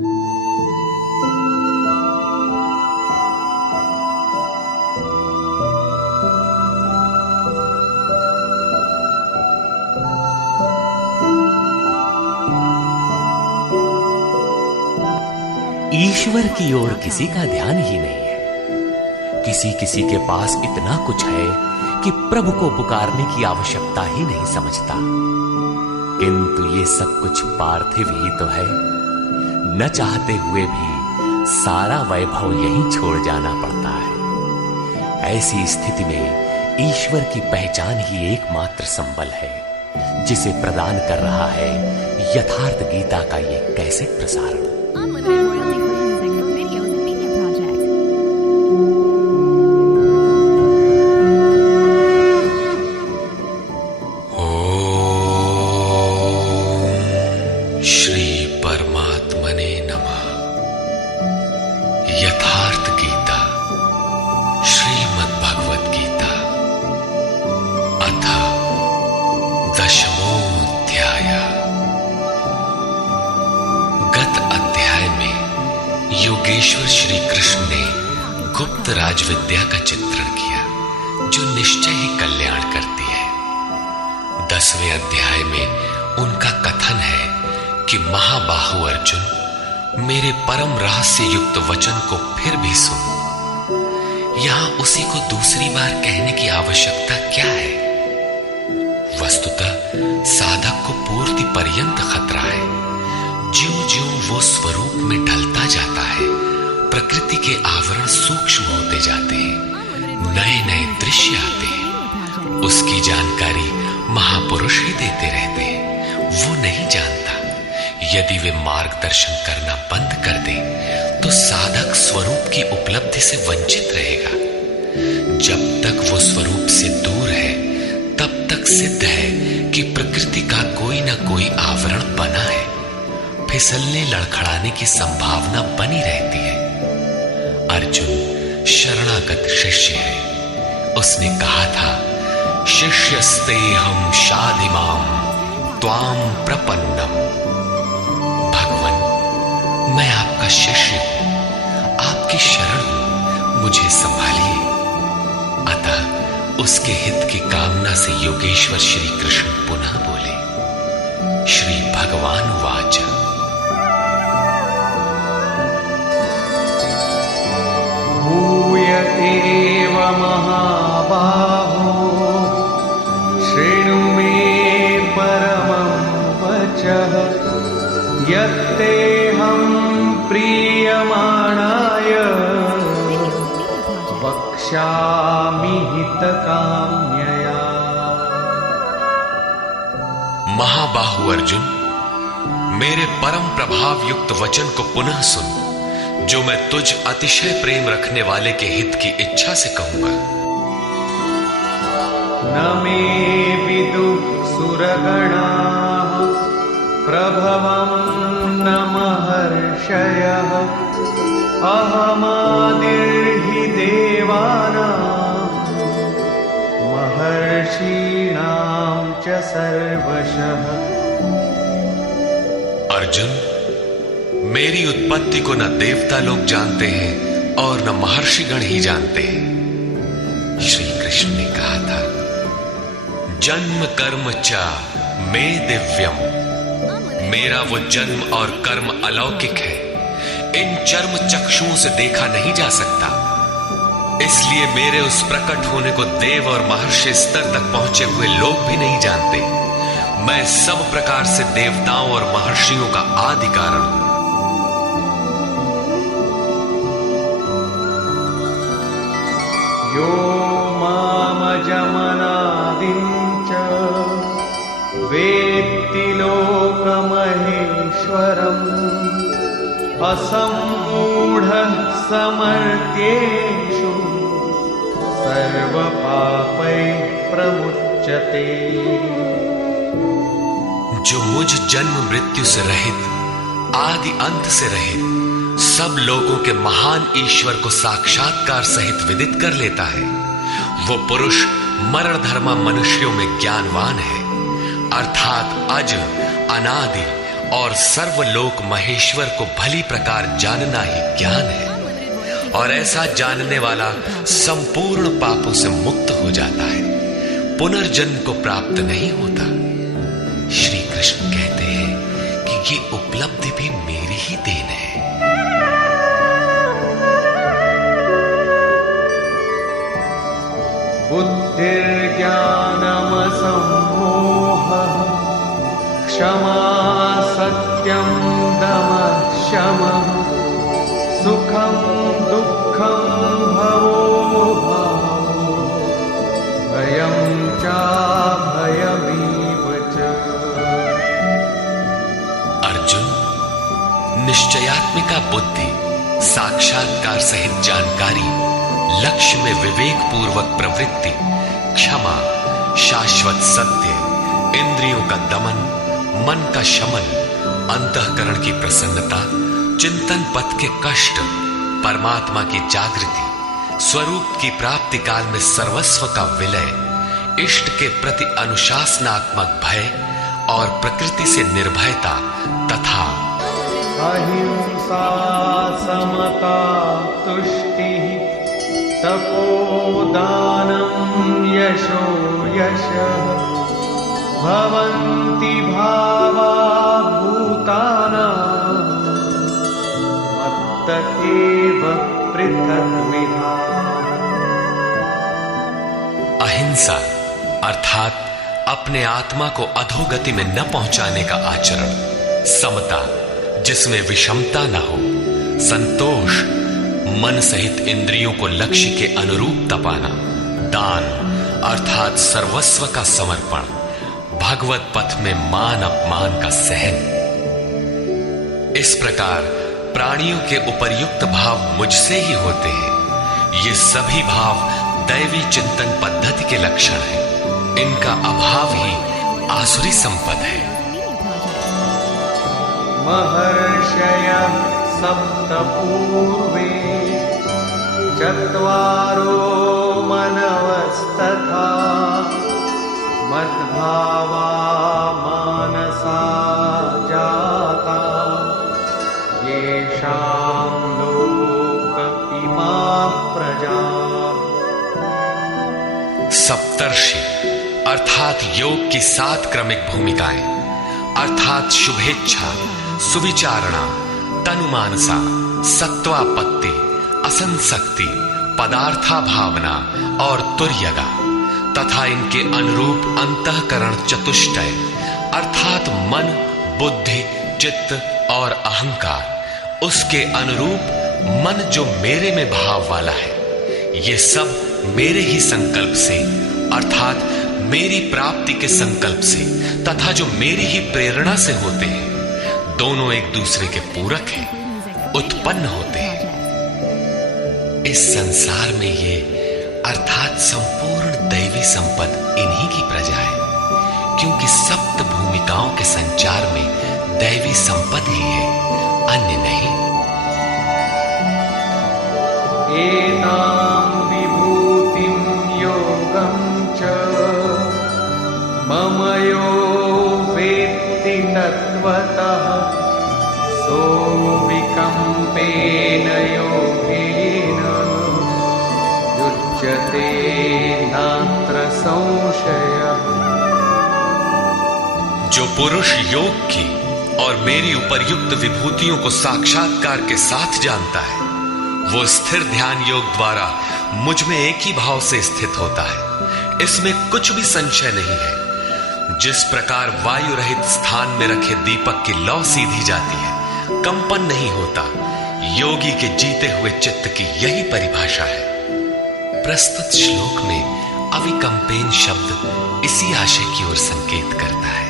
ईश्वर की ओर किसी का ध्यान ही नहीं है। किसी किसी के पास इतना कुछ है कि प्रभु को पुकारने की आवश्यकता ही नहीं समझता। किंतु ये सब कुछ पार्थिव ही तो है। न चाहते हुए भी सारा वैभव यहीं छोड़ जाना पड़ता है। ऐसी स्थिति में ईश्वर की पहचान ही एकमात्र संबल है, जिसे प्रदान कर रहा है यथार्थ गीता का ये कैसेट प्रसारण। यथार्थ गीता श्रीमद् भगवत गीता अथ दशमोऽध्याय। गत अध्याय में योगेश्वर श्री कृष्ण ने गुप्त राजविद्या का चित्रण किया, जो निश्चय ही कल्याण करती है। 10वें अध्याय में उनका कथन है कि महाबाहु अर्जुन, मेरे परम रहस्य युक्त वचन को फिर भी सुन। यहां उसी को दूसरी बार कहने की आवश्यकता क्या है? वस्तुतः साधक को पूर्ति पर्यंत खतरा है। ज्यों-ज्यों वो स्वरूप में ढलता जाता है, प्रकृति के आवरण सूक्ष्म होते जाते हैं, नए नए दृश्य आते हैं। उसकी जानकारी महापुरुष ही देते रहते हैं, वो नहीं जानता। यदि वे मार्गदर्शन करना बंद कर दे तो साधक स्वरूप की उपलब्धि से वंचित रहेगा। जब तक वो स्वरूप से दूर है, तब तक सिद्ध है कि प्रकृति का कोई ना कोई आवरण बना है। फिसलने लड़खड़ाने की संभावना बनी रहती है। अर्जुन शरणागत शिष्य है। उसने कहा था, शिष्यस्ते हम शाधिमाम त्वाम प्रपन्नम। मैं आपका शिष्य हूं, आपकी शरण हूं, मुझे संभालिए। अतः उसके हित की कामना से योगेश्वर श्री कृष्ण पुनः बोले। श्री भगवान वाच, भूयतेव महाबाहो शृणु मे परमं वचः यत्तेऽहं प्रीयमाणाय वक्ष्यामि हितकाम्यया। महाबाहु अर्जुन, मेरे परम प्रभाव युक्त वचन को पुनः सुन, जो मैं तुझ अतिशय प्रेम रखने वाले के हित की इच्छा से कहूंगा। न मे विदुः सुरगणाः प्रभवं न महर्षयः अहमादिर्हि देवानां महर्षीणां च सर्वशः। अर्जुन, मेरी उत्पत्ति को न देवता लोग जानते हैं और न महर्षिगण ही जानते हैं। श्री कृष्ण ने कहा था, जन्म कर्म च मे दिव्यम। मेरा वो जन्म और कर्म अलौकिक है, इन चर्म चक्षुओं से देखा नहीं जा सकता। इसलिए मेरे उस प्रकट होने को देव और महर्षि स्तर तक पहुंचे हुए लोग भी नहीं जानते। मैं सब प्रकार से देवताओं और महर्षियों का आदि कारण हूं। यो मामजमनादिं च वेत्ति लोकमहेश्वरम् असम्मूढः समर्थ्येषु सर्वपापैः प्रमुच्यते। जो मुझ जन्म मृत्यु से रहित, आदि अंत से रहित, सब लोगों के महान ईश्वर को साक्षात्कार सहित विदित कर लेता है, वो पुरुष मरण धर्मा मनुष्यों में ज्ञानवान है, अर्थात अज, अनादि और सर्वलोक महेश्वर को भली प्रकार जानना ही ज्ञान है, और ऐसा जानने वाला संपूर्ण पापों से मुक्त हो जाता है, पुनर्जन्म को प्राप्त नहीं होता। श्री कृष्ण कहते हैं कि ये उपलब्धि भी मेरी ही देन है। बुद्धिर्ज्ञानमसम्मोहः क्षमा सत्यं दमः शमः सुखं दुःखं भवो भावो भयं चाभयमेव च। अर्जुन, निश्चयात्मिका बुद्धि, साक्षात्कार सहित जानकारी, लक्ष्य में विवेक पूर्वक प्रवृत्ति, क्षमा, शाश्वत सत्य, इंद्रियों का दमन, मन का शमन, अंतःकरण की प्रसन्नता, चिंतन पथ के कष्ट, परमात्मा की जागृति, स्वरूप की प्राप्ति काल में सर्वस्व का विलय, इष्ट के प्रति अनुशासनात्मक भय और प्रकृति से निर्भयता तथा अहिंसा समता तुष्टिः तपोदानं यशो यशः भवन्ति भावा भूतानां मत्त एव पृथग्विधा। अहिंसा अर्थात अपने आत्मा को अधोगति में न पहुंचाने का आचरण, समता जिसमें विषमता न हो, संतोष मन सहित इंद्रियों को लक्ष्य के अनुरूप तपाना, दान अर्थात सर्वस्व का समर्पण, भगवत पथ में मान अपमान का सहन। इस प्रकार प्राणियों के उपर्युक्त भाव मुझसे ही होते हैं। ये सभी भाव दैवी चिंतन पद्धति के लक्षण हैं। इनका अभाव ही आसुरी संपद है। महर्षयः सप्त पूर्वे चत्वारो मनवस्तथा मद्भावा मानसा जाता येषां लोक इमाः प्रजाः। सप्तर्षि अर्थात योग की 7 क्रमिक भूमिकाएं अर्थात शुभेच्छा, सुविचारणा, तनुमानसा, सत्वापत्ति, असंसक्ति, पदार्था भावना और तुर्यगा तथा इनके अनुरूप अंतःकरण चतुष्टय अर्थात मन, बुद्धि, चित्त और अहंकार, उसके अनुरूप मन जो मेरे में भाव वाला है, ये सब मेरे ही संकल्प से अर्थात मेरी प्राप्ति के संकल्प से तथा जो मेरी ही प्रेरणा से होते हैं, दोनों एक दूसरे के पूरक हैं, उत्पन्न होते हैं। इस संसार में ये अर्थात संपूर्ण दैवी संपद इन्हीं की प्रजा है, क्योंकि सप्त भूमिकाओं के संचार में दैवी संपद ही है, अन्य नहीं। एतां विभूतिं योगं च मम यो वेत्ति तत्त्वतः सोऽविकम्पेन योगेन युज्यते नात्र संशयः। जो पुरुष योग की और मेरी उपर्युक्त विभूतियों को साक्षात्कार के साथ जानता है, वो स्थिर ध्यान योग द्वारा मुझ में एक ही भाव से स्थित होता है। इसमें कुछ भी संशय नहीं है। जिस प्रकार वायु रहित स्थान में रखे दीपक की लौ सीधी जाती है, कंपन नहीं होता, योगी के जीते हुए चित्त की यही परिभाषा है। प्रस्तुत श्लोक में अविकंपेन शब्द इसी आशय की ओर संकेत करता है।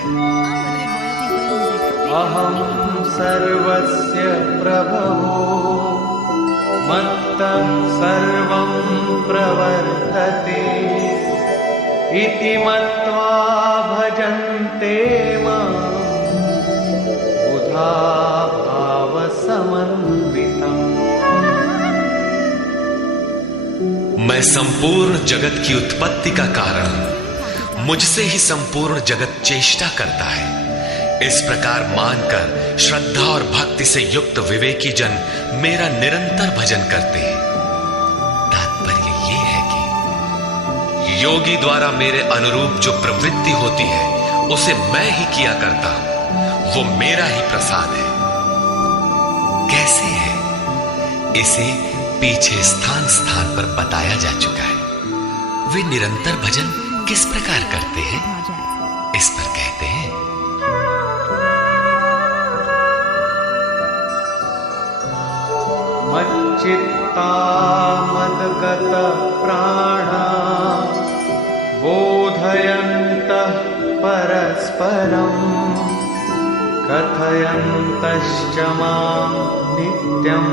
अहं सर्वस्य प्रभवो मत्तः सर्वं प्रवर्तते इति मत्वा भजन्ते मां बुधा भाव समन्वितम्। मैं संपूर्ण जगत की उत्पत्ति का कारण हूं, मुझसे ही संपूर्ण जगत चेष्टा करता है। इस प्रकार मानकर श्रद्धा और भक्ति से युक्त विवेकी जन मेरा निरंतर भजन करते हैं। तात्पर्य ये है कि योगी द्वारा मेरे अनुरूप जो प्रवृत्ति होती है उसे मैं ही किया करता हूं, वो मेरा ही प्रसाद है। कैसे है, इसे पीछे स्थान स्थान पर बताया जा चुका है। वे निरंतर भजन किस प्रकार करते हैं, इस पर कहते हैं, मच्चित्ता मद्गत प्राणा बोधयन्तः परस्परं कथयन्तश्च मां नित्यं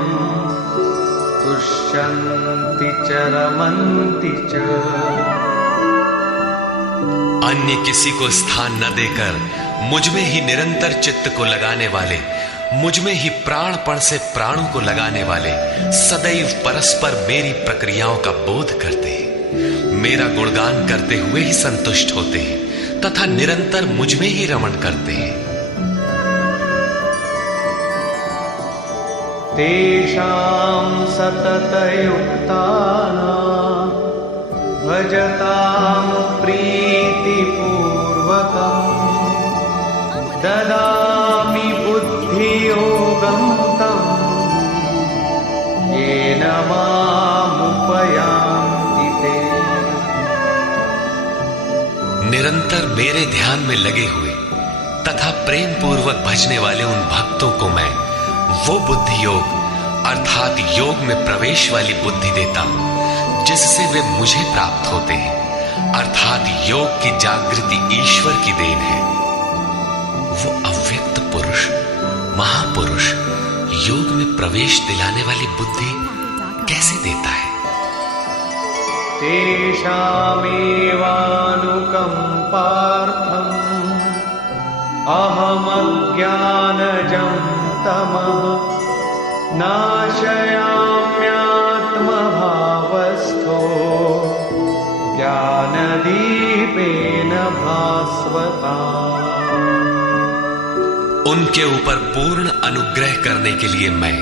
तुष्यन्ति च रमन्ति च। अन्य किसी को स्थान न देकर मुझ में ही निरंतर चित्त को लगाने वाले, मुझ में ही प्राणपण से प्राणों को लगाने वाले सदैव परस्पर मेरी प्रक्रियाओं का बोध करते हैं, मेरा गुणगान करते हुए ही संतुष्ट होते हैं तथा निरंतर मुझ में ही रमण करते हैं। तेषां सततयुक्तानां भजतां प्रीतिपूर्वकं ददामि बुद्धियोगं तं येन मामुपयान्ति ते। निरंतर मेरे ध्यान में लगे हुए तथा प्रेम पूर्वक भजने वाले उन भक्तों को मैं वो बुद्धि योग अर्थात योग में प्रवेश वाली बुद्धि देता हूं जिससे वे मुझे प्राप्त होते हैं, अर्थात योग की जागृति ईश्वर की देन है। वो अव्यक्त पुरुष महापुरुष योग में प्रवेश दिलाने वाली बुद्धि कैसे देता है? तेषामेवानुकंपार्थम् अहमज्ञानजं तमः नाशयाम्यात्मभावस्थो ज्ञानदीपेन भास्वता। उनके ऊपर पूर्ण अनुग्रह करने के लिए मैं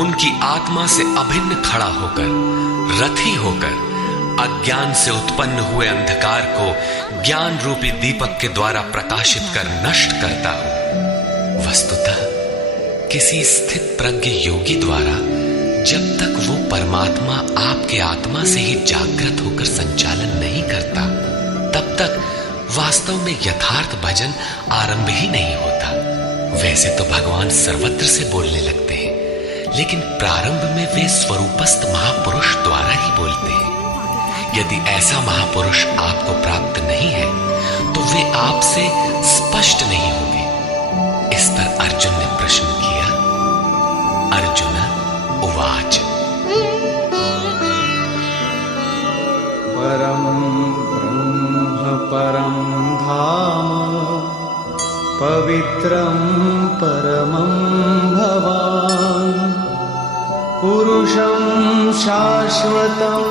उनकी आत्मा से अभिन्न खड़ा होकर, रथी होकर अज्ञान से उत्पन्न हुए अंधकार को ज्ञान रूपी दीपक के द्वारा प्रकाशित कर नष्ट करता हूं। वस्तुतः किसी स्थित प्रज्ञ योगी द्वारा जब तक वो परमात्मा आपके आत्मा से ही जागृत होकर संचालन नहीं करता, तब तक वास्तव में यथार्थ भजन आरंभ ही नहीं होता। वैसे तो भगवान सर्वत्र से बोलने लगते हैं, लेकिन प्रारंभ में वे स्वरूपस्थ महापुरुष द्वारा ही बोलते हैं। यदि ऐसा महापुरुष आपको प्राप्त नहीं है तो वे आपसे स्पष्ट नहीं होंगे। इस पर अर्जुन ने प्रश्न किया। अर्जुन उवाच परम ब्रह्म परम धाम पवित्रं परमं भवान् पुरुषं शाश्वतं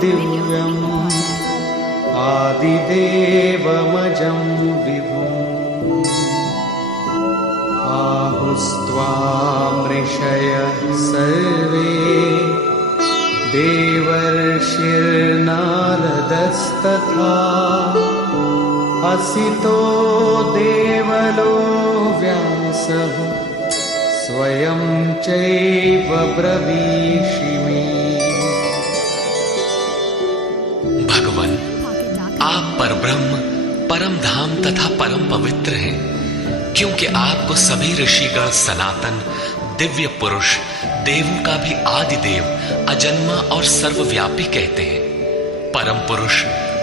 दिव्यम् आदिदेवमजं विभुम् आहुस्त्वामृषयः सर्वे देवर्षिर्नारदस्तथा असितो देवलो व्यासः स्वयं चैव ब्रवीषिमे। भगवान, आप परब्रह्म, परम धाम तथा परम पवित्र हैं, क्योंकि आपको सभी ऋषिगण सनातन दिव्य पुरुष, देवों का भी आदि देव, अजन्मा और सर्वव्यापी कहते हैं। परम पुरुष,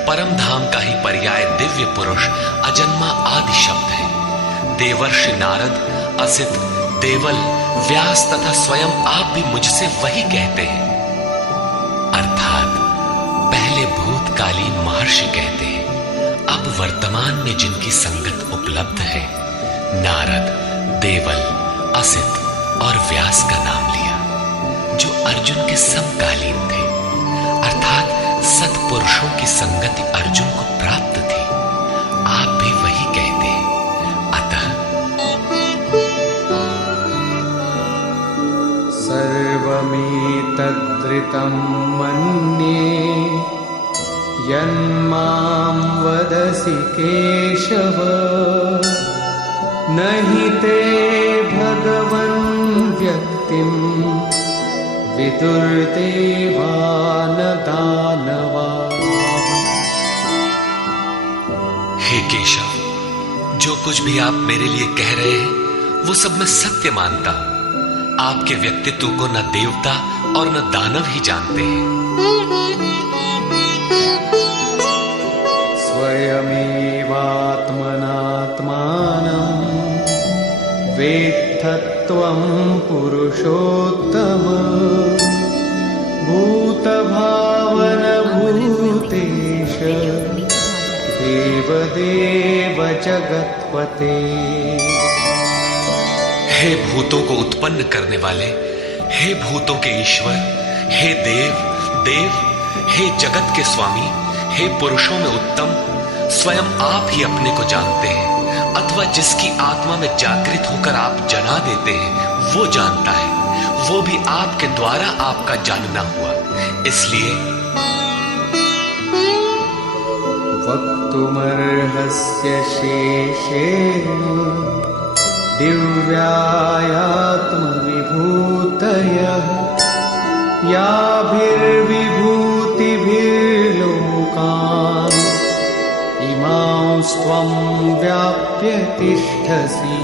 परम धाम का ही पर्याय दिव्य पुरुष, अजन्मा आदि शब्द है। देवर्षि नारद, असित, देवल, व्यास तथा स्वयं आप भी मुझसे वही कहते हैं। अर्थात पहले भूतकालीन महर्षि कहते हैं, अब वर्तमान में जिनकी संगत उपलब्ध है, नारद, देवल, असित और व्यास का नाम लिया, जो अर्जुन के समकालीन थे, अर्थात सत्पुरुषों की संगति अर्जुन को प्राप्त थी। आप भी वही कहते हैं। अतः सर्वमेतद्ऋतं मन्ये यन्मां वदसि केशव न हि ते भगवन् व्यक्तिं विदुर्देवान् दानवाः। हे केशव, जो कुछ भी आप मेरे लिए कह रहे हैं वो सब मैं सत्य मानता हूं। आपके व्यक्तित्व को न देवता और न दानव ही जानते हैं। स्वयमेवात्मनात्मानं वेत्थत्वं पुरुषोत्तम भूतभावनभूतेश देवदेव जगत्पते। हे भूतों को उत्पन्न करने वाले, हे भूतों के ईश्वर, हे देव देव, हे जगत के स्वामी, हे पुरुषों में उत्तम, स्वयं आप ही अपने को जानते हैं अथवा जिसकी आत्मा में जागृत होकर आप जना देते हैं वो जानता है। वो भी आपके द्वारा आपका जानना हुआ। इसलिए वक्तुमर्हस्य शेषेण दिव्यायात्मविभूतयः याभिर्विभूतिभिर्लोकान् इमांस्त्वं व्याप्य तिष्ठसि।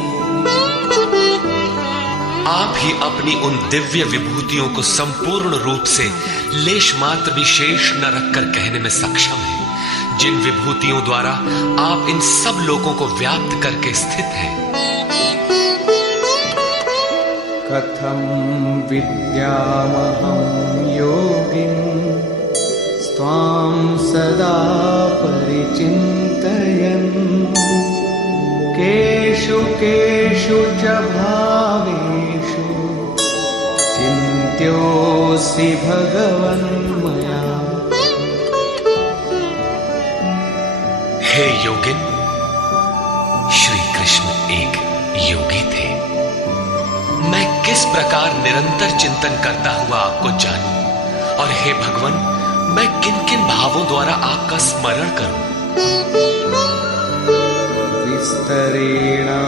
आप ही अपनी उन दिव्य विभूतियों को संपूर्ण रूप से लेश मात्र भी शेष न रखकर कहने में सक्षम हैं, जिन विभूतियों द्वारा आप इन सब लोगों को व्याप्त करके स्थित हैं। कथं विद्यामहं योगिन् त्वां सदा परिचिन्तयन् केषु केषु च भावेषु चिन्त्योऽसि भगवन्मया। हे योगिन, श्री कृष्ण एक योगी थे। मैं किस प्रकार निरंतर चिंतन करता हुआ आपको जानूं, और हे भगवान, मैं किन किन भावों द्वारा आपका स्मरण करूं। विस्तरेणात्मनो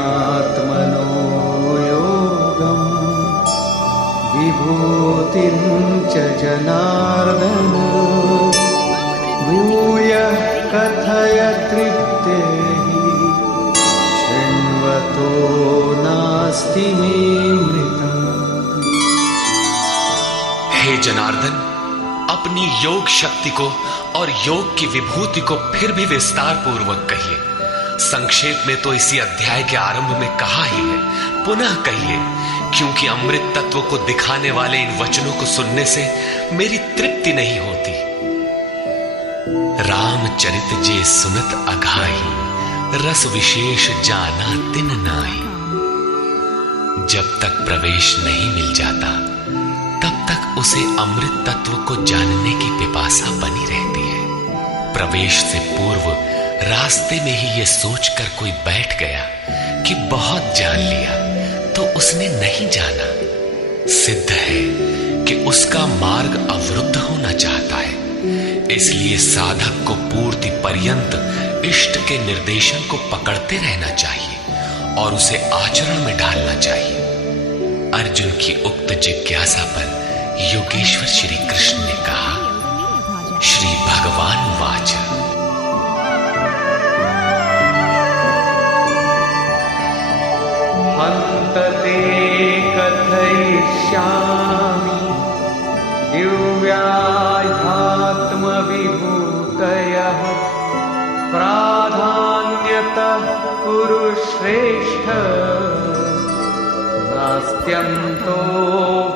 योगं विभूतिं च जनार्दन भूयः कथय तृप्तेहि शृण्वतो नास्ति मे मृतम्। हे जनार्दन, अपनी योग शक्ति को और योग की विभूति को फिर भी विस्तार पूर्वक कहिए। संक्षेप में तो इसी अध्याय के आरंभ में कहा ही है, पुनः कहिए, क्योंकि अमृत तत्व को दिखाने वाले इन वचनों को सुनने से मेरी तृप्ति नहीं होती। रामचरित जे सुनत अघाई, रस विशेष जाना तिन नाई। जब तक प्रवेश नहीं मिल जाता तब तक उसे अमृत तत्व को जानने की पिपासा बनी रहती है। प्रवेश से पूर्व रास्ते में ही यह सोचकर कोई बैठ गया कि बहुत जान लिया, तो उसने नहीं जाना। सिद्ध है कि उसका मार्ग अवरुद्ध होना चाहता है। इसलिए साधक को पूर्ति पर्यंत इष्ट के निर्देशन को पकड़ते रहना चाहिए और उसे आचरण में ढालना चाहिए। अर्जुन की उक्त जिज्ञासा पर योगेश्वर श्री कृष्ण ने कहा, श्री भगवान वाच। हन्तते कथयिष्यामि दिव्याध्यात्मविभूतयः प्राधान्यतः कुरु श्रेष्ठ नास्त्यन्तो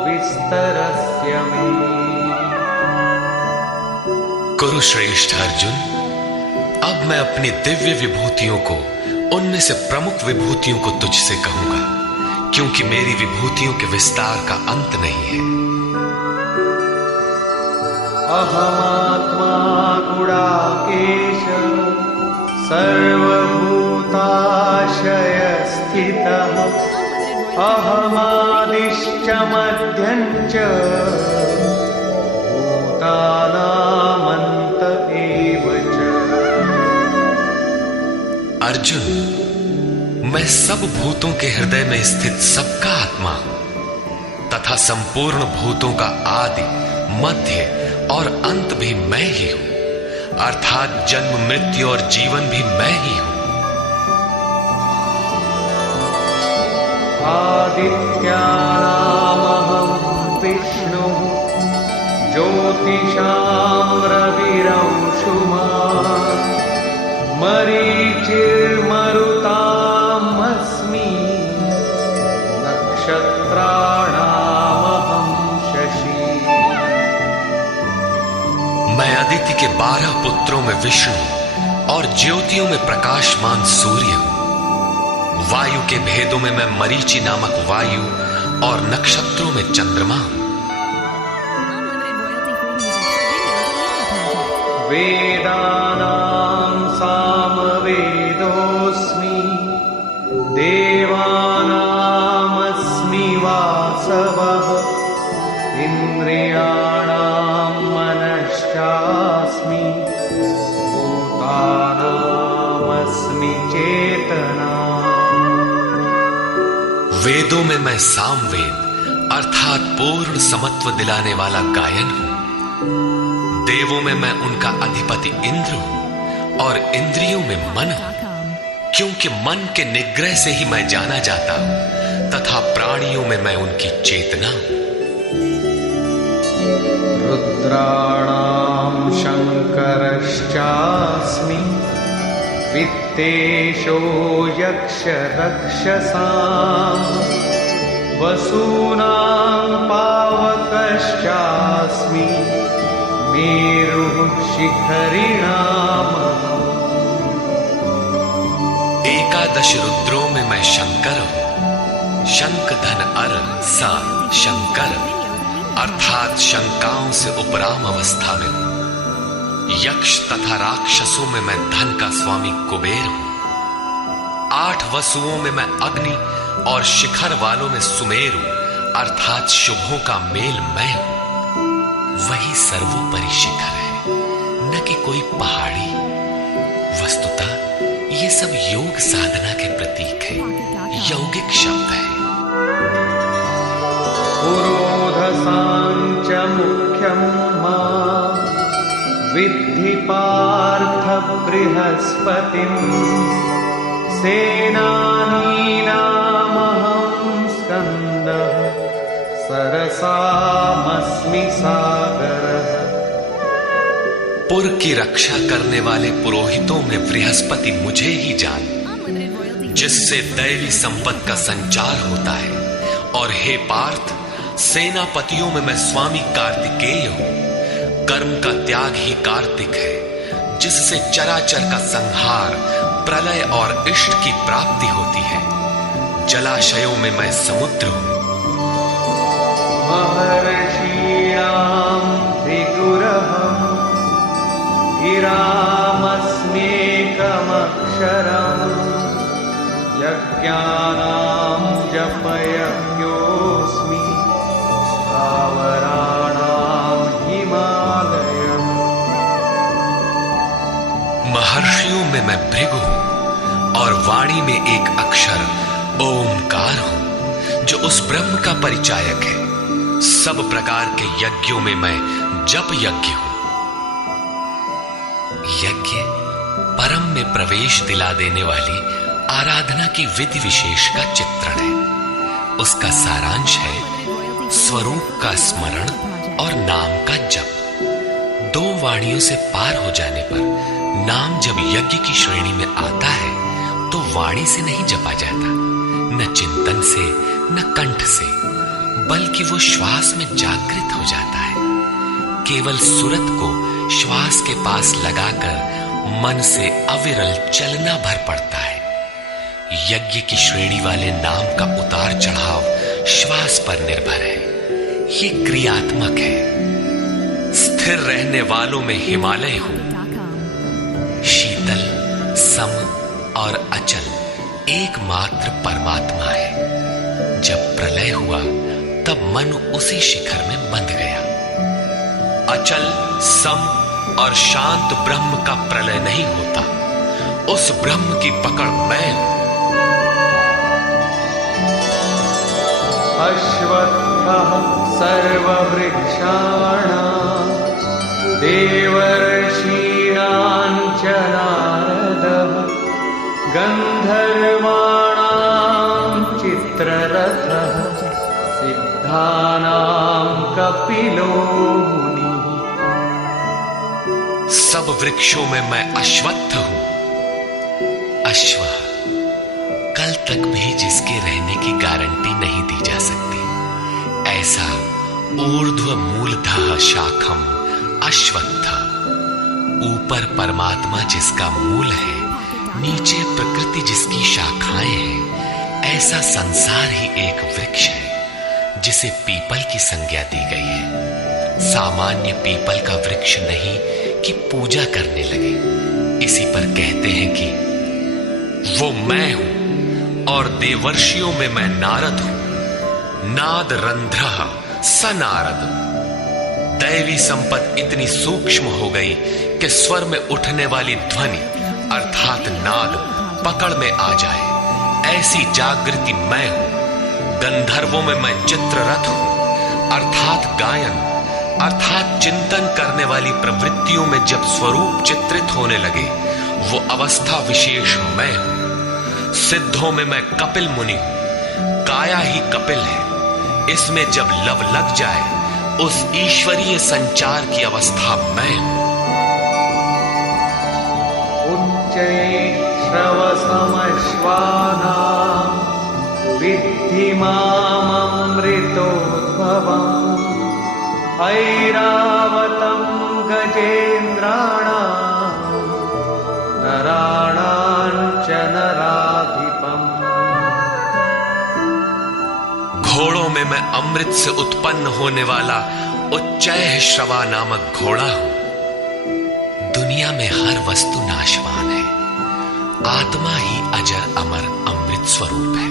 विस्तरस्य मे। कुरुश्रेष्ठ अर्जुन, अब मैं अपनी दिव्य विभूतियों को, उनमें से प्रमुख विभूतियों को तुझसे कहूंगा, क्योंकि मेरी विभूतियों के विस्तार का अंत नहीं है। अहमात्मा गुडाकेश सर्वभूताशय स्थितः अहमादिश्च च मध्यं च भूतानामन्त एव च। अर्जुन, मैं सब भूतों के हृदय में स्थित सबका आत्मा हूं तथा संपूर्ण भूतों का आदि, मध्य और अंत भी मैं ही हूं, अर्थात जन्म, मृत्यु और जीवन भी मैं ही हूं। आदित्यानामहं विष्णुः ज्योतिषां रविरंशुमान् मरीचिर्मरुतामस्मि नक्षत्राणामहं शशि। मैं अदिति के 12 पुत्रों में विष्णु और ज्योतियों में प्रकाशमान सूर्य हूं। वायु के भेदों में मैं मरीचि नामक वायु और नक्षत्रों में चंद्रमा हूं। वेदानां सामवेदोऽस्मि देवानामस्मि वासवः इन्द्रियाणां मनश्चास्मि भूतानामस्मि चेतना। वेदों में मैं सामवेद अर्थात पूर्ण समत्व दिलाने वाला गायन हूं। देवों में मैं उनका अधिपति इंद्र हूं और इंद्रियों में मन हूं, क्योंकि मन के निग्रह से ही मैं जाना जाता हूं तथा प्राणियों में मैं उनकी चेतना हूं। रुद्राणां शंकरश्चास्मि वित्तेशो यक्षरक्षसां वसूनां पावकश्चास्मि मेरुः शिखरिणामहम्। 11 रुद्रों में मैं शंकर हूं। शंख धन अर सा शंकर अर्थात शंकाओं से उपराम अवस्था में हूं। यक्ष तथा राक्षसों में मैं धन का स्वामी कुबेर हूं। 8 वसुओं में मैं अग्नि और शिखर वालों में सुमेरु अर्थात शुभों का मेल मैं हूं। वही सर्वोपरि शिखर है, न कि कोई पहाड़ी। वस्तुतः ये सब योग साधना के प्रतीक है, यौगिक शब्द है। पुरोधसां च मुख्यं मां विद्धि पार्थ बृहस्पतिं सेनानीनामहं स्कन्दः सरसामस्मि सागरः। पुर की रक्षा करने वाले पुरोहितों में बृहस्पति मुझे ही जान, जिससे दैवी संपत्ति का संचार होता है। और हे पार्थ, सेनापतियों में मैं स्वामी कार्तिकेय हूं। कर्म का त्याग ही कार्तिक है, जिससे चराचर का संहार, प्रलय और इष्ट की प्राप्ति होती है। जलाशयों में मैं समुद्र हूं। महर्षीणां भृगुरहं गिरामस्म्येकमक्षरम् यज्ञानां जपयज्ञोऽस्मि स्थावराणां हिमालयम्। महर्षियों में मैं भृगु हूं और वाणी में एक अक्षर ओमकार हूं, जो उस ब्रह्म का परिचायक है। सब प्रकार के यज्ञों में मैं जप यज्ञ हूं। यज्ञ परम में प्रवेश दिला देने वाली आराधना की विधि विशेष का चित्रण है। उसका सारांश है स्वरूप का स्मरण और नाम का जप। 2 वाणियों से पार हो जाने पर नाम जब यज्ञ की श्रेणी में आता है तो वाणी से नहीं जपा जाता, न चिंतन से, न कंठ से, बल्कि वो श्वास में जागृत हो जाता है। केवल सुरत को श्वास के पास लगाकर मन से अविरल चलना भर पड़ता है। यज्ञ की श्रेणी वाले नाम का उतार चढ़ाव श्वास पर निर्भर है। ये क्रियात्मक है। स्थिर रहने वालों में हिमालय हूं। शीतल, सम और अचल एकमात्र परमात्मा है। जब प्रलय हुआ तब मन उसी शिखर में बंध गया। अचल, सम और शांत ब्रह्म का प्रलय नहीं होता, उस ब्रह्म की पकड़ मैं हूं। अश्वत्थः सर्ववृक्षाणां देवर्षीणां च नारदः गन्धर्वाणां चित्ररथः सिद्धानां कपिलो मुनिः। सब वृक्षों में मैं अश्वत्थ हूं। अश्व कल तक भी जिसके रहने की गारंटी नहीं दी जा सकती, ऐसा ऊर्ध्व मूलतः शाखम अश्वत्थ। ऊपर परमात्मा जिसका मूल है, नीचे प्रकृति जिसकी शाखाएं हैं, ऐसा संसार ही एक वृक्ष है जिसे पीपल की संज्ञा दी गई है। सामान्य पीपल का वृक्ष नहीं कि पूजा करने लगे। इसी पर कहते हैं कि वो मैं हूं और देवर्षियों में मैं नारद हूं। नाद रंध्रः स नारद। दैवी संपत्ति इतनी सूक्ष्म हो गई कि स्वर में उठने वाली ध्वनि अर्थात नाद पकड़ में आ जाए, ऐसी जागृति मैं हूं। गंधर्वों में मैं चित्ररथ हूं, अर्थात गायन अर्थात चिंतन करने वाली प्रवृत्तियों में जब स्वरूप चित्रित होने लगे, वो अवस्था विशेष मैं हूं। सिद्धों में मैं कपिल मुनि हूं, काया ही कपिल है। इसमें जब लव लग जाए, उस ईश्वरीय संचार की अवस्था मैं हूं। उच्चैश्रवसमश्वानां विद्धि माममृतोद्भवम् ऐरावतं गजेन्द्राणां नराणां च नराधिपम्। घोड़ों में मैं अमृत से उत्पन्न होने वाला उच्चैः श्रवा नामक घोड़ा हूं। दुनिया में हर वस्तु नाशवान है, आत्मा ही अजर अमर अमृत स्वरूप है।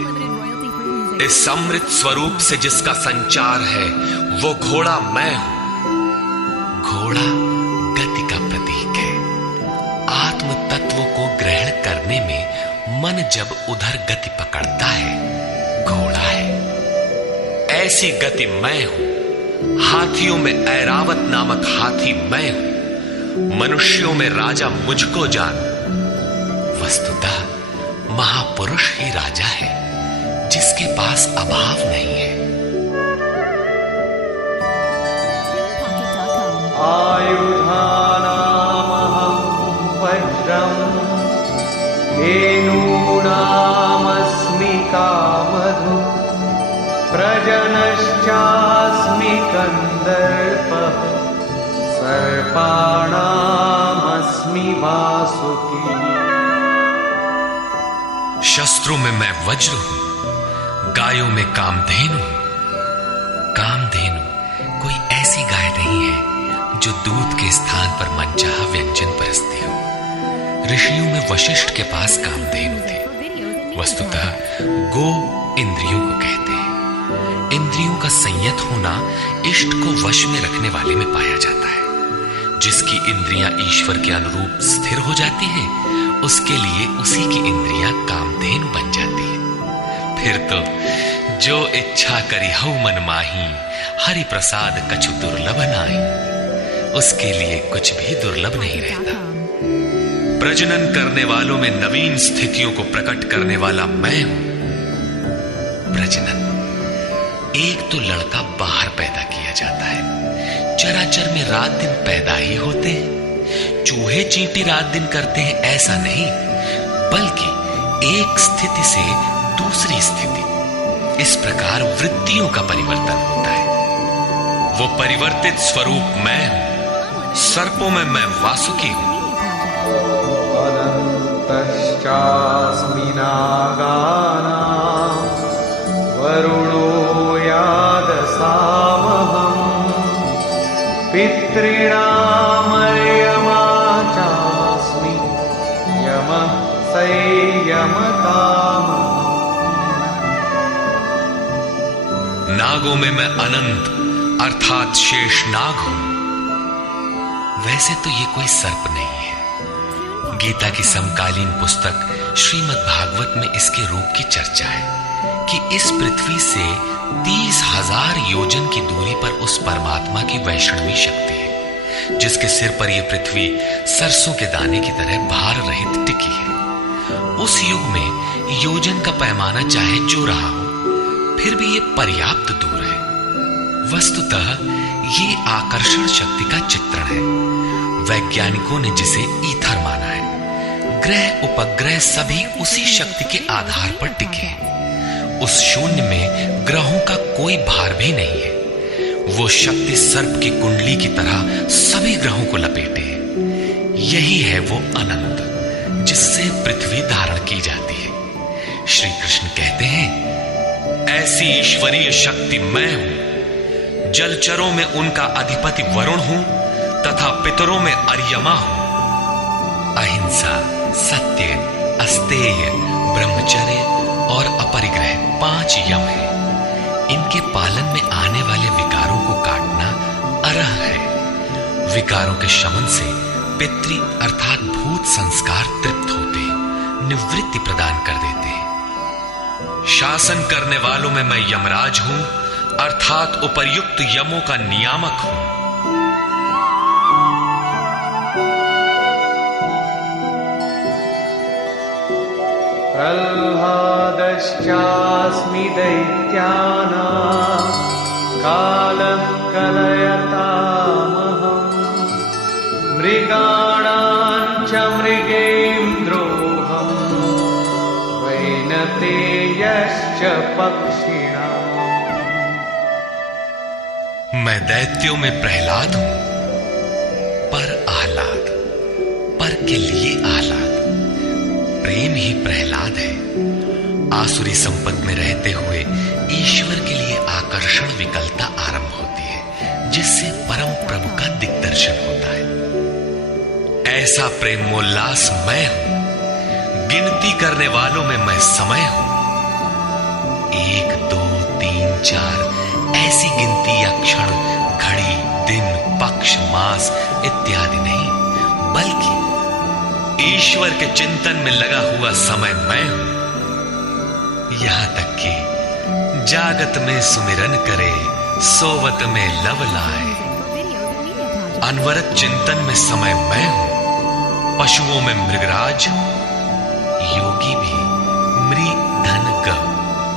इस अमृत स्वरूप से जिसका संचार है, वो घोड़ा मैं हूं। घोड़ा गति का प्रतीक है। आत्म तत्व को ग्रहण करने में मन जब उधर गति पकड़ता है, घोड़ा है। ऐसी गति मैं हूं। हाथियों में ऐरावत नामक हाथी मैं हूं। मनुष्यों में राजा मुझको जान। वस्तुतः महापुरुष ही राजा है, जिसके पास अभाव नहीं है। आयुधानामहं वज्रं धेनूनामस्मि कामधु प्रजनश्चास्मि कन्दर्पः सर्पाणामस्मि वासुकी। शस्त्रों में मैं वज्र हूं, गायों में कामधेनु हूं। कामधेनु कोई ऐसी गाय नहीं है जो दूध के स्थान पर मनचाहा व्यंजन परसती हो। ऋषियों में वशिष्ठ के पास कामधेनु थी। वस्तुतः गो इंद्रियों को कहते हैं। इंद्रियों का संयत होना इष्ट को वश में रखने वाले में पाया जाता है। जिसकी इंद्रियां ईश्वर के अनुरूप स्थिर हो जाती हैं, उसके लिए उसी की इंद्रियां कामधेनु बन जाती है। फिर तो जो इच्छा करी हऊ मन माही, हरि प्रसाद कछु दुर्लभ नाहि। उसके लिए कुछ भी दुर्लभ नहीं रहता। प्रजनन करने वालों में नवीन स्थितियों को प्रकट करने वाला मैं हूं। प्रजनन, एक तो लड़का बाहर पैदा किया जाता है। चराचर में रात दिन पैदा ही होते हैं। चूहे चींटी रात दिन करते हैं ऐसा नहीं, बल्कि एक स्थिति से दूसरी स्थिति, इस प्रकार वृत्तियों का परिवर्तन होता है। वो परिवर्तित स्वरूप मैं हूं। सर्पों में मैं वासुकी हूं। अनन्तश्चास्मि नागानां वरुणो यादसामहं पितॄणामर्यमा चास्मि यमः संयमतामहम्। नागों में मैं अनंत अर्थात शेषनाग हूं। वैसे तो ये कोई सर्प नहीं है। गीता की समकालीन पुस्तक श्रीमद् भागवत में इसके रूप की चर्चा है कि इस पृथ्वी से 30,000 योजन की दूरी पर उस परमात्मा की वैष्णवी शक्ति है, जिसके सिर पर यह पृथ्वी सरसों के दाने की तरह भार रहित टिकी है। उस युग में योजन का पैमाना चाहे जो रहा हो, फिर भी यह पर्याप्त दूर है। वस्तुतः ये आकर्षण शक्ति का चित्रण है। वैज्ञानिकों ने जिसे ईथर माना है। ग्रह उपग्रह सभी उसी शक्ति के आधार पर टिके हैं। उस शून्य में ग्रहों का कोई भार भी नहीं है। वो शक्ति सर्प की कुंडली की तरह सभी ग्रहों को लपेटे है। यही है वो अनंत, जिससे पृथ्वी धारण की जाती है। श्री कृष्ण कहते हैं, ऐसी ईश्वरीय शक्ति मैं हूं। जलचरों में उनका अधिपति वरुण हूं तथा पितरों में अर्यमा हूं। अहिंसा, सत्य, अस्तेय, ब्रह्मचर्य और अपरिग्रह 5 यम हैं। इनके पालन में आने वाले विकारों को काटना अरह है। विकारों के शमन से पितृ अर्थात भूत संस्कार तृप्त होते हैं, निवृत्ति प्रदान कर देते हैं। शासन करने वालों में मैं यमराज हूं अर्थात उपर्युक्त यमों का नियामक हूं। प्रह्लादश्चास्मि दैत्यानां कालः कलयतामहम् मृगाणां च मृगेन्द्रोऽहम् वैनतेयश्च पक्षिणाम्। मैं दैत्यों में प्रहलाद हूं, पर आह्लाद, पर के लिए आह्लाद। प्रेम ही प्रहलाद है। आसुरी संपद में रहते हुए ईश्वर के लिए आकर्षण विकलता आरंभ होती है, जिससे परम प्रभु का दिग्दर्शन होता है। ऐसा प्रेमोल्लास मैं हूं। गिनती करने वालों में मैं समय हूं। 1, 2, 3, 4 ऐसी गिनती या क्षण, घड़ी, दिन, पक्ष, मास इत्यादि नहीं, बल्कि ईश्वर के चिंतन में लगा हुआ समय मैं हूं। यहां तक कि जागत में सुमिरन करे, सोवत में लव लाए। अनवरत चिंतन में समय मैं हूं। पशुओं में मृगराज, योगी भी मृधन ग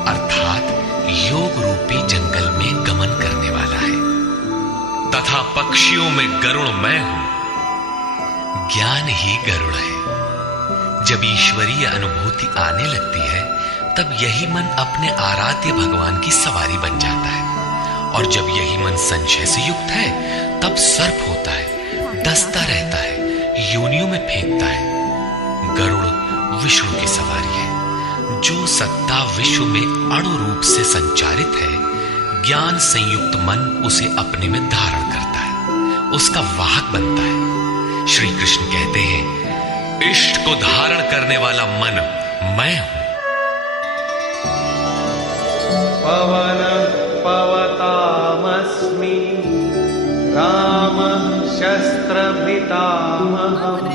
अर्थात योग रूपी जंगल में गमन करने वाला है। तथा पक्षियों में गरुड़ मैं हूं। ज्ञान ही गरुड़ है। जब ईश्वरीय अनुभूति आने लगती है, तब यही मन अपने आराध्य भगवान की सवारी बन जाता है। और जब यही मन संशय से युक्त है, तब सर्प होता है, डसता रहता है, योनियों में फेंकता है। गरुड़ विष्णु की सवारी है। जो सत्ता विश्व में अणु रूप से संचारित है, ज्ञान संयुक्त मन उसे अपने में धारण करता है, उसका वाहक बनता है। श्री कृष्ण कहते हैं, इष्ट को धारण करने वाला मन मैं हूं। पवन पवतामस्मि रामः शस्त्रभृतामहम्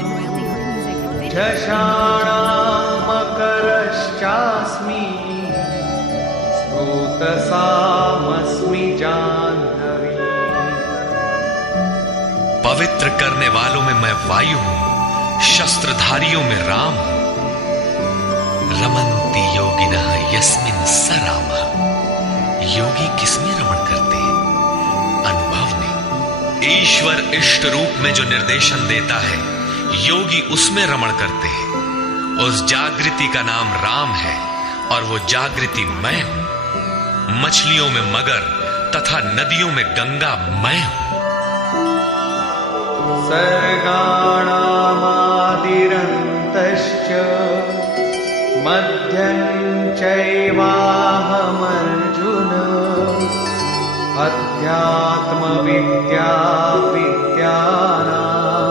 झषाणां मकरश्चास्मि स्रोतसामस्मि जाह्नवी। पवित्र करने वालों में मैं वायु हूं, शस्त्रधारियों में राम हूं। रमन्ति योगिनः यस्मिन् स रामः। योगी किसमें रमण करते हैं? अनुभव में। ईश्वर इष्ट रूप में जो निर्देशन देता है, योगी उसमें रमण करते हैं। उस जागृति का नाम राम है और वो जागृति मैं हूं। मछलियों में मगर तथा नदियों में गंगा मैं हूं। सर्गाणामादिरन्तश्च मध्यं चैवाहमर्जुन अध्यात्मविद्या विद्यानां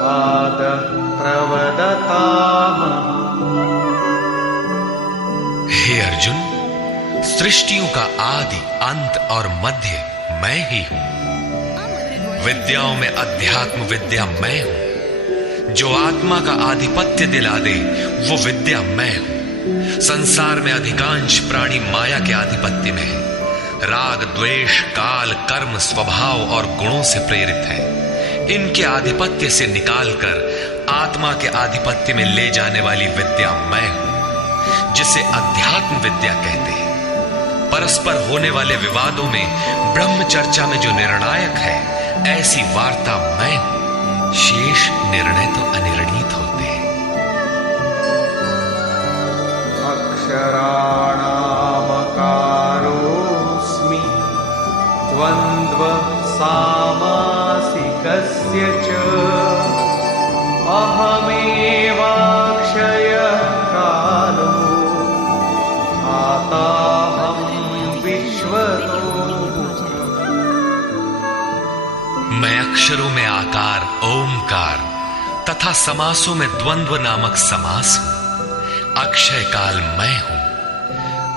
वादः प्रवदतामहम्। हे अर्जुन, सृष्टियों का आदि, अंत और मध्य मैं ही हूं। विद्याओं में अध्यात्म विद्या मैं हूं। जो आत्मा का आधिपत्य दिला दे वो विद्या मैं हूं। संसार में अधिकांश प्राणी माया के आधिपत्य में है। राग, द्वेष, काल, कर्म, स्वभाव और गुणों से प्रेरित है। इनके आधिपत्य से निकालकर आत्मा के आधिपत्य में ले जाने वाली विद्या मैं हूं, जिसे अध्यात्म विद्या कहते हैं। परस्पर होने वाले विवादों में ब्रह्म चर्चा में जो निर्णायक है, ऐसी वार्ता मैं हूं। शेष निर्णय तो अनिर्णीत होते हैं। अक्षराणामकारोऽस्मि द्वन्द्व सामासिकस्य च अहमेवाक्षयः कालो धाताहं विश्वतो। मैं अक्षरों में आकार, ओमकार तथा समासों में द्वंद्व नामक समास हूं। अक्षय काल मैं हूं।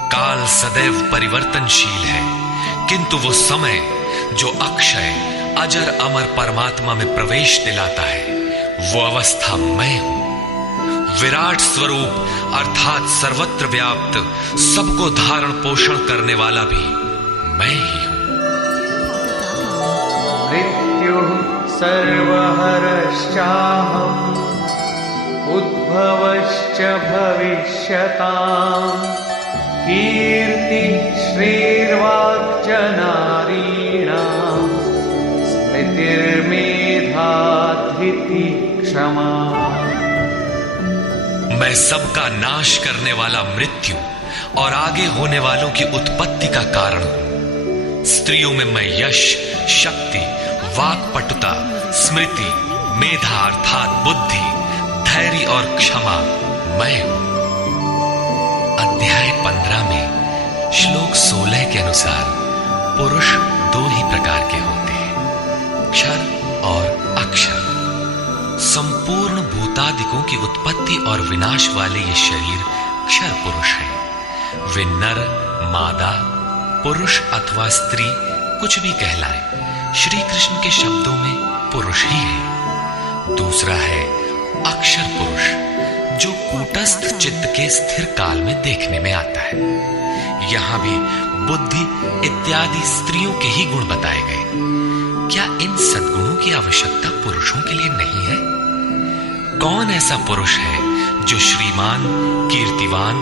काल सदैव परिवर्तनशील है, किंतु वो समय जो अक्षय अजर अमर परमात्मा में प्रवेश दिलाता है, वो अवस्था मैं हूं। विराट स्वरूप अर्थात सर्वत्र व्याप्त, सबको धारण पोषण करने वाला भी मैं ही हूं। मृत्युः सर्वहरश्चाहम् उद्भवश्च भविष्यताम् कीर्ति श्रीर्वाक्च नारीणाम् स्मृतिर्मेधा धृतिः क्षमा। मैं सबका नाश करने वाला मृत्यु और आगे होने वालों की उत्पत्ति का कारण हूं। स्त्रियों में मैं यश, शक्ति, वाक्पटुता, स्मृति, मेधा अर्थात बुद्धि, धैर्य और क्षमा मैं हूं। अध्याय 15 में श्लोक 16 के अनुसार पुरुष दो ही प्रकार के होते हैं, क्षर और अक्षर। संपूर्ण भूतादिकों की उत्पत्ति और विनाश वाले ये शरीर क्षर पुरुष हैं। वे नर, मादा, पुरुष अथवा स्त्री कुछ भी कहलाए, श्री कृष्ण के शब्दों में पुरुष ही है। दूसरा है अक्षर पुरुष, जो कूटस्थ चित्त के स्थिर काल में देखने में आता है। यहां भी बुद्धि इत्यादि स्त्रियों के ही गुण बताए गए। क्या इन सद्गुणों की आवश्यकता पुरुषों के लिए नहीं है? कौन ऐसा पुरुष है जो श्रीमान, कीर्तिवान,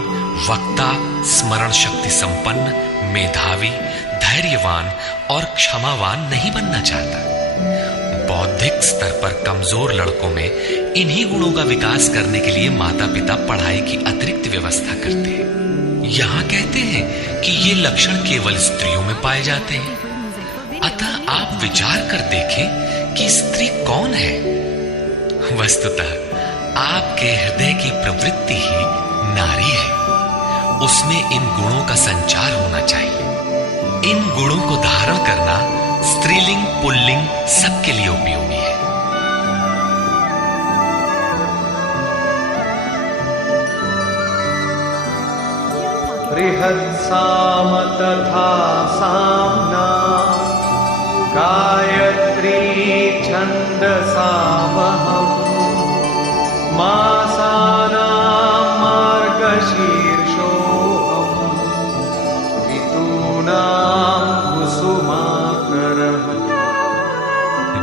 वक्ता, स्मरण शक्ति संपन्न, मेधावी, धैर्यवान और क्षमावान नहीं बनना चाहता? बौद्धिक स्तर पर कमजोर लड़कों में इन्हीं गुणों का विकास करने के लिए माता पिता पढ़ाई की अतिरिक्त व्यवस्था करते हैं। यहां कहते हैं कि ये लक्षण केवल स्त्रियों में पाए जाते हैं। अतः आप विचार कर देखें कि स्त्री कौन है। वस्तुतः आपके हृदय की प्रवृत्ति ही नारी है। उसमें इन गुणों का संचार होना चाहिए। इन गुणों को धारण करना स्त्रीलिंग, पुल्लिंग सबके लिए उपयोगी है। बृहत्साम तथा साम्ना गायत्री छन्दसामहम् मासानां मार्गशीर्षोऽहम् ऋतूनां कुसुमाकरः।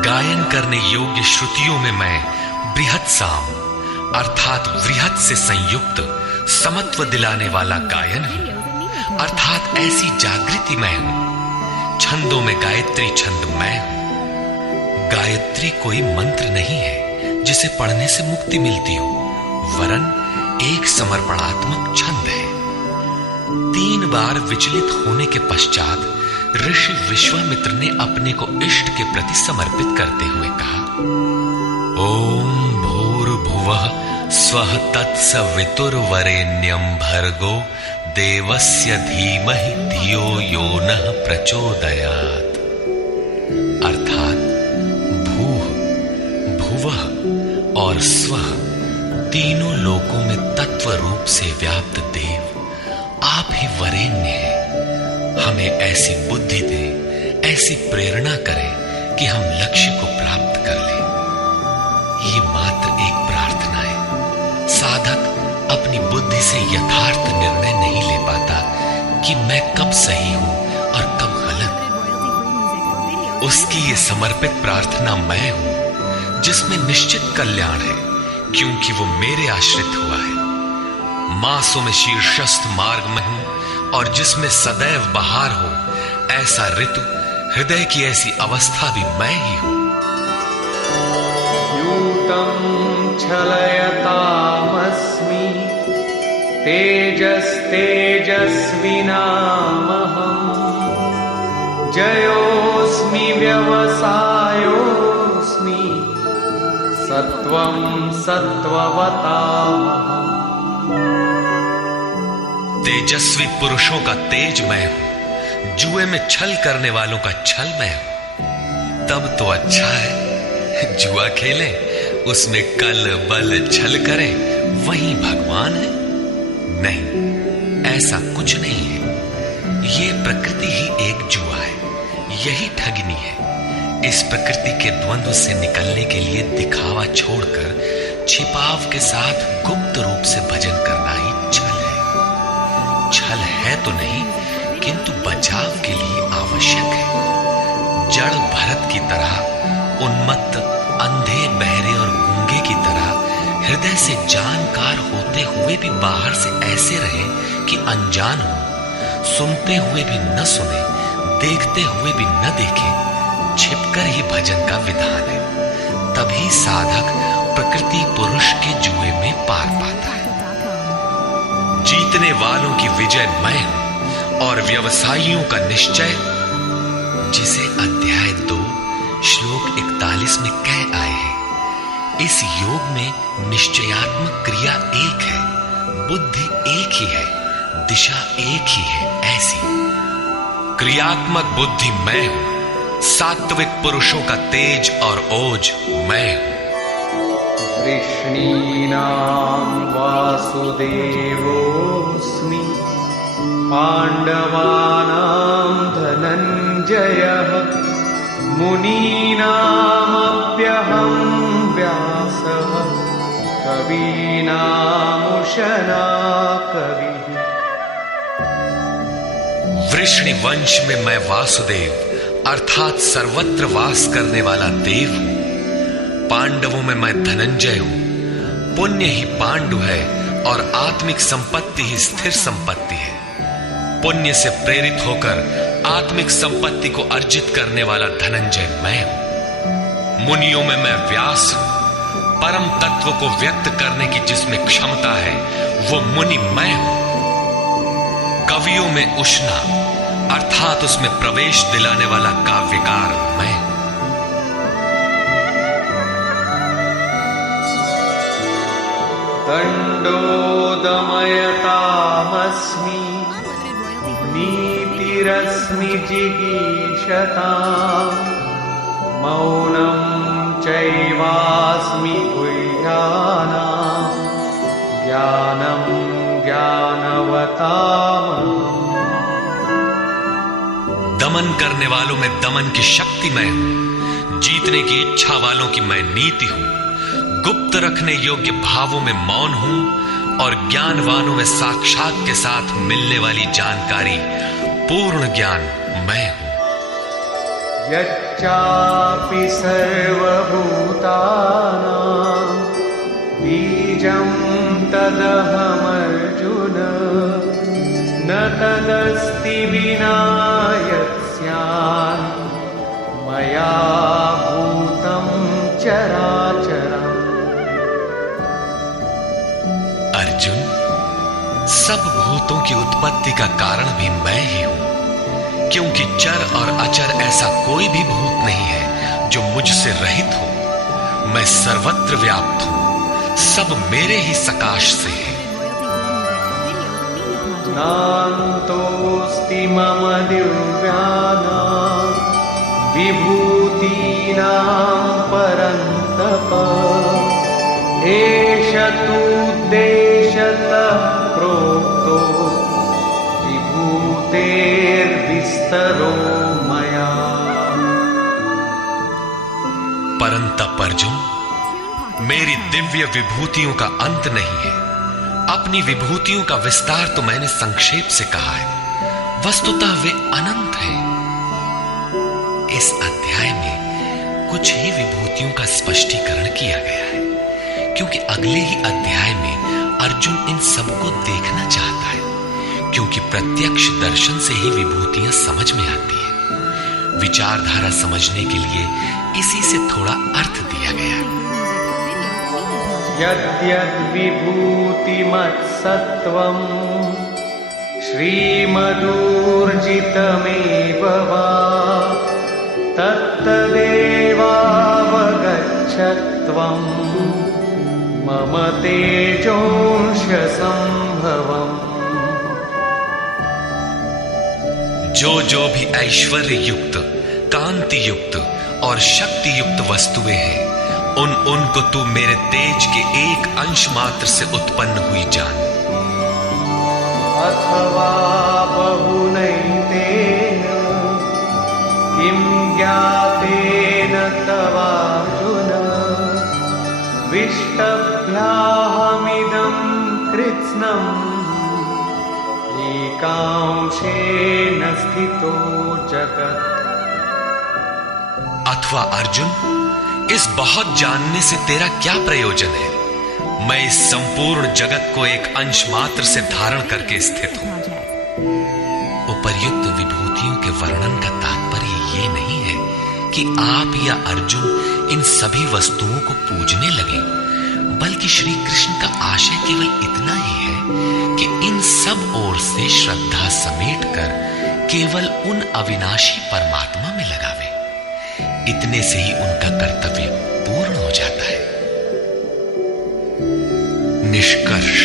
गायन करने योग्य श्रुतियों में मैं बृहत् साम अर्थात वृहत से संयुक्त समत्व दिलाने वाला गायन हूं, अर्थात ऐसी जागृति मैं हूं। छंदों में गायत्री छंद मैं हूं। गायत्री कोई मंत्र नहीं है जिसे पढ़ने से मुक्ति मिलती हो, वरन एक समर्पणात्मक छंद है। 3 बार विचलित होने के पश्चात ऋषि विश्वामित्र ने अपने को इष्ट के प्रति समर्पित करते हुए कहा, ओम भूर्भुवः स्वः तत्सवितुर्वरेण्यं भर्गो देवस्य धीमहि धियो यो नः प्रचोदयात्। अर्थात भूः, भुवः और स्वः तीनों लोकों में तत्व रूप से व्याप्त देव आप ही वरेण्य हैं। हमें ऐसी बुद्धि दे, ऐसी प्रेरणा करे कि हम लक्ष्य को प्राप्त कर लें। ये मात्र एक प्रार्थना है। साधक अपनी बुद्धि से यथार्थ निर्णय नहीं ले पाता कि मैं कब सही हूं और कब गलत। उसकी ये समर्पित प्रार्थना मैं हूं जिसमें निश्चित कल्याण है, क्योंकि वो मेरे आश्रित हुआ है। मासों में शीर्षस्थ मार्ग में हूं और जिसमें सदैव बहार हो, ऐसा ऋतु, हृदय की ऐसी अवस्था भी मैं ही हूं। यूतं छलयतामस्मि तेजस्तेजस्विनामहम् जयोऽस्मि व्यवसायोऽस्मि सत्वं सत्ववतामहम्। तेजस्वी पुरुषों का तेज मैं हूं, जुए में छल करने वालों का छल मैं हूं। तब तो अच्छा है जुआ खेलें, उसमें कल बल छल करें, वही भगवान है। नहीं, ऐसा कुछ नहीं है। ये प्रकृति ही एक जुआ है, यही ठगनी है। इस प्रकृति के द्वंद्व से निकलने के लिए दिखावा छोड़कर छिपाव के साथ गुप्त रूप से भजन करना ही छल है। छल है तो नहीं, किंतु बचाव के लिए आवश्यक है। जड़ भरत की तरह, उन्मत्त, अंधे, बहरे और गूंगे की तरह हृदय से जानकार होते हुए भी बाहर से ऐसे रहे कि अनजान हो, सुनते हुए भी न सुने, देखते हुए भी न देखे। छिपकर ही भजन का विधान है। तभी साधक प्रकृति पुरुष के जुए में पार पाता है। जीतने वालों की विजय मैं हूं और व्यवसायियों का निश्चय, जिसे अध्याय 2 श्लोक 41 में कह आए हैं। इस योग में निश्चयात्मक क्रिया एक है, बुद्धि एक ही है, दिशा एक ही है। ऐसी क्रियात्मक बुद्धि मैं हूं, सात्विक पुरुषों का तेज और ओज मैं हूं। वृष्णीनां वासुदेवोऽस्मि पाण्डवानां धनञ्जयः मुनीनामप्यहं व्यासः कवीनामुशना कविः। वृष्णि वंश में मैं वासुदेव अर्थात सर्वत्र वास करने वाला देव हूं। पांडवों में मैं धनंजय हूं। पुण्य ही पांडु है और आत्मिक संपत्ति ही स्थिर संपत्ति है। पुण्य से प्रेरित होकर आत्मिक संपत्ति को अर्जित करने वाला धनंजय मैं हूं। मुनियों में मैं व्यास हूं। परम तत्व को व्यक्त करने की जिसमें क्षमता है, वो मुनि मैं हूं। कवियों में उष्णा अर्थात उसमें प्रवेश दिलाने वाला काव्यकार मैं हूं। दण्डोदमयतामस्मि नीतिरस्मि जिगीषताम् मौनं चैवास्मि गुह्यानां ज्ञानं ज्ञानवतामहम्। दमन करने वालों में दमन की शक्ति मैं हूं। जीतने की इच्छा वालों की मैं नीति हूं। गुप्त रखने योग्य भावों में मौन हूं और ज्ञानवानों में साक्षात के साथ मिलने वाली जानकारी, पूर्ण ज्ञान मैं हूं। यच्चापि सर्वभूतानां बीजं तदहमर्जुन न तदस्ति विना यत्स्यात् मया भूतं चराचरम्। अर्जुन, सब भूतों की उत्पत्ति का कारण भी मैं ही हूं, क्योंकि चर और अचर ऐसा कोई भी भूत नहीं है जो मुझसे रहित हो। मैं सर्वत्र व्याप्त हूं, सब मेरे ही सकाश से है। नान्तोऽस्ति मम दिव्यानां विभूतीनां परन्तप एष तूद्देशतः प्रोक्तो विभूतेर्विभूतिः। विस्तरो मया। परंतप अर्जुन, मेरी दिव्य विभूतियों का अंत नहीं है। अपनी विभूतियों का विस्तार तो मैंने संक्षेप से कहा है, वस्तुतः वे अनंत हैं। इस अध्याय में कुछ ही विभूतियों का स्पष्टीकरण किया गया है, क्योंकि अगले ही अध्याय में अर्जुन इन सबको देखना चाहता है, क्योंकि प्रत्यक्ष दर्शन से ही विभूतियां समझ में आती है। विचारधारा समझने के लिए इसी से थोड़ा अर्थ दिया गया है। यद्यद् विभूतिमत्सत्त्वं श्रीमदूर्जितमेव वा तत्तदेवावगच्छत्वं मम तेजोंशसंभवम्। जो भी ऐश्वर्य युक्त, कांति युक्त और शक्ति युक्त वस्तुएं हैं, उनको तू मेरे तेज के एक अंश मात्र से उत्पन्न हुई जान। अथवा बहुनैतेन किं ज्ञातेन तवार्जुन विष्टभ्याहमिदं कृत्स्नम् एकांशेन स्थितो जगत्। अथवा अर्जुन, इस बहुत जानने से तेरा क्या प्रयोजन है? मैं इस संपूर्ण जगत को एक अंश मात्र से धारण करके स्थित हूं। उपर्युक्त विभूतियों के वर्णन का तात्पर्य ये नहीं है कि आप या अर्जुन इन सभी वस्तुओं को पूजने लगे, बल्कि श्री कृष्ण का आशय केवल इतना ही है कि इन सब ओर से श्रद्धा समेट कर केवल उन अविनाशी परमात्मा में लगावे। इतने से ही उनका कर्तव्य पूर्ण हो जाता है। निष्कर्ष,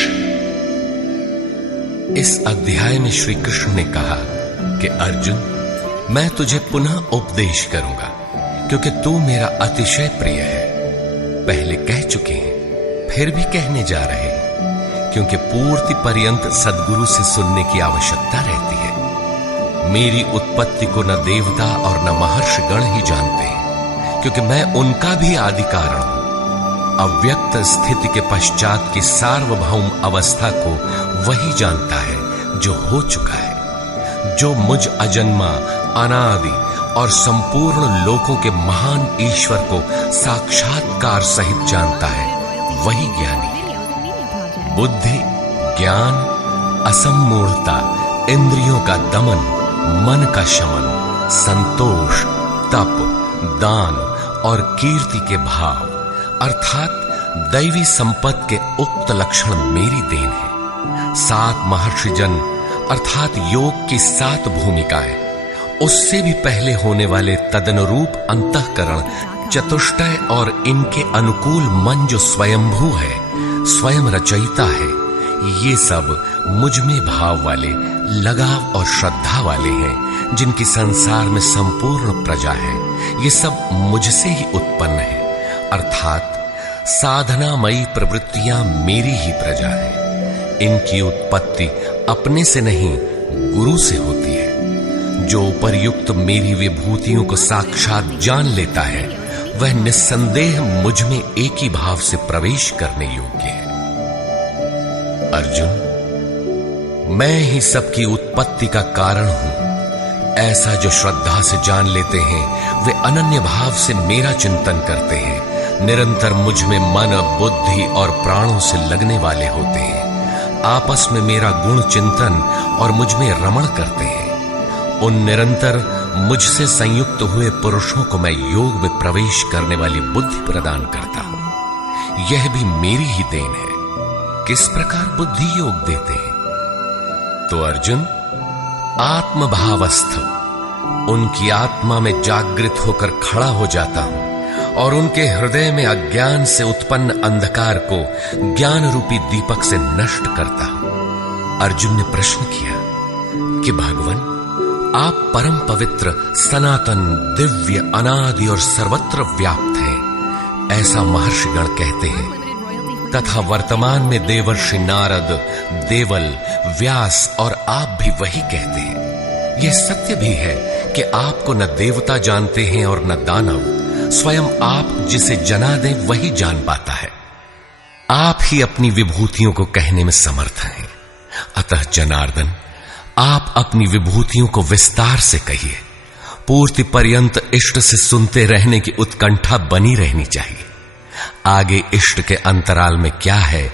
इस अध्याय में श्री कृष्ण ने कहा कि अर्जुन, मैं तुझे पुनः उपदेश करूंगा, क्योंकि तू मेरा अतिशय प्रिय है। पहले कह चुके हैं, फिर भी कहने जा रहे हैं, क्योंकि पूर्ति पर्यंत सद्गुरु से सुनने की आवश्यकता रहती है। मेरी उत्पत्ति को न देवता और न महर्षिगण ही जानते हैं, क्योंकि मैं उनका भी आदि कारण हूं। अव्यक्त स्थिति के पश्चात की सार्वभौम अवस्था को वही जानता है जो हो चुका है। जो मुझ अजन्मा, अनादि और संपूर्ण लोकों के महान ईश्वर को साक्षात्कार सहित जानता है, वही ज्ञानी है। बुद्धि, ज्ञान, असम्मूढ़ता, इंद्रियों का दमन, मन का शमन, संतोष, तप, दान और कीर्ति के भाव अर्थात दैवी संपत्ति के उक्त लक्षण मेरी देन है। 7 महर्षिजन अर्थात योग की 7 भूमिकाएं, उससे भी पहले होने वाले तदनुरूप अंतःकरण, चतुष्टय और इनके अनुकूल मन जो स्वयंभू है, स्वयं रचयिता है, ये सब मुझ में भाव वाले, लगाव और श्रद्धा वाले हैं, जिनकी संसार में संपूर्ण प्रजा है। ये सब मुझसे ही उत्पन्न है, अर्थात साधनामयी प्रवृत्तियां मेरी ही प्रजा है। इनकी उत्पत्ति अपने से नहीं, गुरु से होती है। जो उपर्युक्त मेरी विभूतियों को साक्षात जान लेता है, वह निस्संदेह मुझ में एक ही भाव से प्रवेश करने योग्य है। अर्जुन, मैं ही सबकी उत्पत्ति का कारण हूं, ऐसा जो श्रद्धा से जान लेते हैं, वे अनन्य भाव से मेरा चिंतन करते हैं, निरंतर मुझ में मन, बुद्धि और प्राणों से लगने वाले होते हैं, आपस में मेरा गुण चिंतन और मुझ में रमण करते हैं। उन निरंतर मुझसे संयुक्त हुए पुरुषों को मैं योग में प्रवेश करने वाली बुद्धि प्रदान करता हूं। यह भी मेरी ही देन है। किस प्रकार बुद्धि योग देते हैं? तो अर्जुन, आत्मभावस्थ उनकी आत्मा में जागृत होकर खड़ा हो जाता हूं और उनके हृदय में अज्ञान से उत्पन्न अंधकार को ज्ञान रूपी दीपक से नष्ट करता हूं। अर्जुन ने प्रश्न किया कि भगवान, आप परम पवित्र, सनातन, दिव्य, अनादि और सर्वत्र व्याप्त हैं, ऐसा महर्षिगण कहते हैं, तथा वर्तमान में देवर्षि नारद, देवल, व्यास और आप भी वही कहते हैं। यह सत्य भी है कि आपको न देवता जानते हैं और न दानव। स्वयं आप जिसे जना दें वही जान पाता है। आप ही अपनी विभूतियों को कहने में समर्थ हैं। अतः जनार्दन, आप अपनी विभूतियों को विस्तार से कहिए। पूर्ति पर्यंत इष्ट से सुनते रहने की उत्कंठा बनी रहनी चाहिए। आगे इष्ट के अंतराल में क्या है,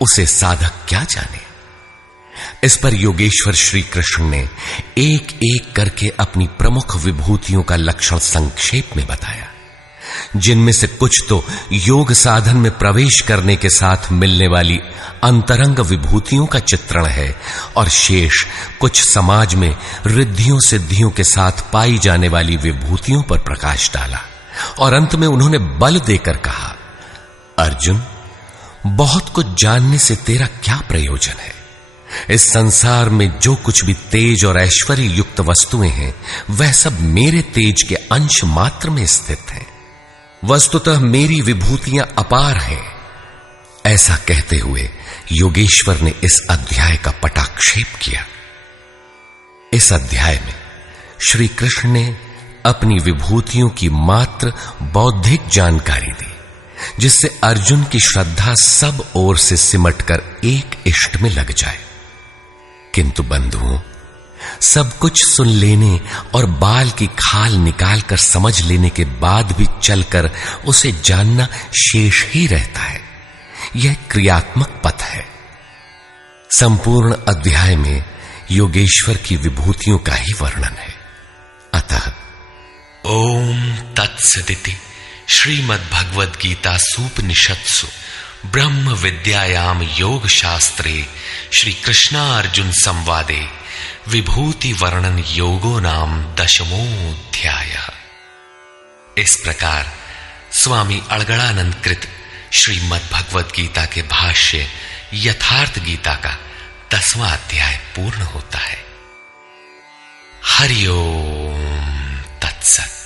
उसे साधक क्या जाने। इस पर योगेश्वर श्री कृष्ण ने एक एक करके अपनी प्रमुख विभूतियों का लक्षण संक्षेप में बताया, जिनमें से कुछ तो योग साधन में प्रवेश करने के साथ मिलने वाली अंतरंग विभूतियों का चित्रण है, और शेष कुछ समाज में रिद्धियों सिद्धियों के साथ पाई जाने वाली विभूतियों पर प्रकाश डाला। और अंत में उन्होंने बल देकर कहा, अर्जुन, बहुत कुछ जानने से तेरा क्या प्रयोजन है। इस संसार में जो कुछ भी तेज और ऐश्वर्य युक्त वस्तुएं हैं, वह सब मेरे तेज के अंश मात्र में स्थित हैं। वस्तुतः मेरी विभूतियां अपार हैं। ऐसा कहते हुए योगेश्वर ने इस अध्याय का पटाक्षेप किया। इस अध्याय में श्री कृष्ण ने अपनी विभूतियों की मात्र बौद्धिक जानकारी दी, जिससे अर्जुन की श्रद्धा सब ओर से सिमटकर एक इष्ट में लग जाए। किंतु बंधुओं, सब कुछ सुन लेने और बाल की खाल निकालकर समझ लेने के बाद भी चलकर उसे जानना शेष ही रहता है। यह क्रियात्मक पथ है। संपूर्ण अध्याय में योगेश्वर की विभूतियों का ही वर्णन है। अतः ओम तत्सदिति श्रीमद्भगवद गीता सूपनिषत्सु ब्रह्म विद्यायाम योग शास्त्रे श्री कृष्णार्जुन संवादे विभूति वर्णन योगो नाम 10मोऽध्याय। इस प्रकार स्वामी अड़गड़ानंद कृत श्रीमद् भगवद गीता के भाष्य यथार्थ गीता का 10वां अध्याय पूर्ण होता है। हरि ओम तत्सत।